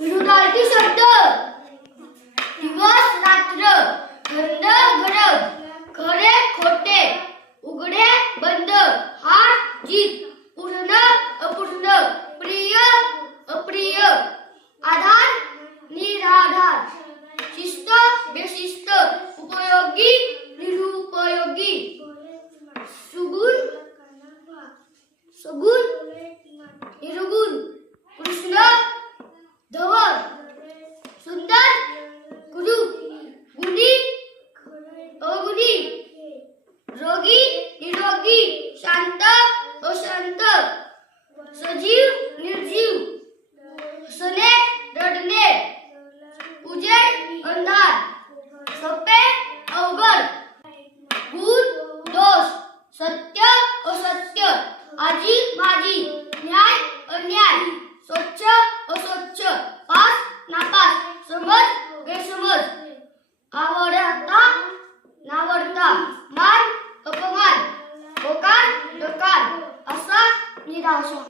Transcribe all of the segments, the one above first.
विरुद्धार्थी शब्द। दिवस, रात्र थंड गरम खरे खोटे, उघडे, बंद। हार, जीत। पूर्ण, अपूर्ण। प्रिय, अप्रिय। आधार, निराधार। शिस्त बेशिस्त उपयोगी, निरुपयोगी। सुगुण, सगुण निर्गुण सजीव निर्जीव। हसणे रडणे उजेड, अंधार। सोपे अवघड गुण दोष। सत्य, असत्य। आजी माझी न्याय, अन्याय। स्वच्छ, अस्वच्छ। पास, नापास। समज गैरसमज आवडता नावडता मान, अपमान। होकार, डकार। असा निराशा।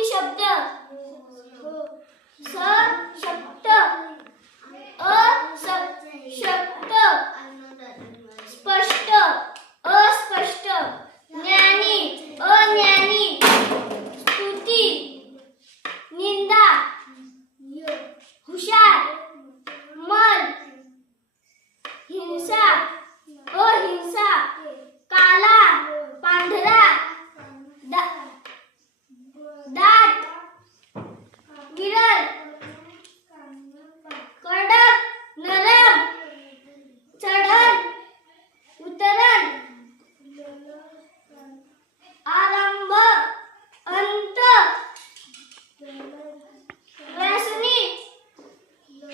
विरुद्धार्थी शब्द. स शब्द. अ शब्द. स्पष्ट. अस्पष्ट. ज्ञानी. अज्ञानी. स्तुती. निंदा. हुशार. मन. हिंसा. अहिंसा. काला. पांढरा.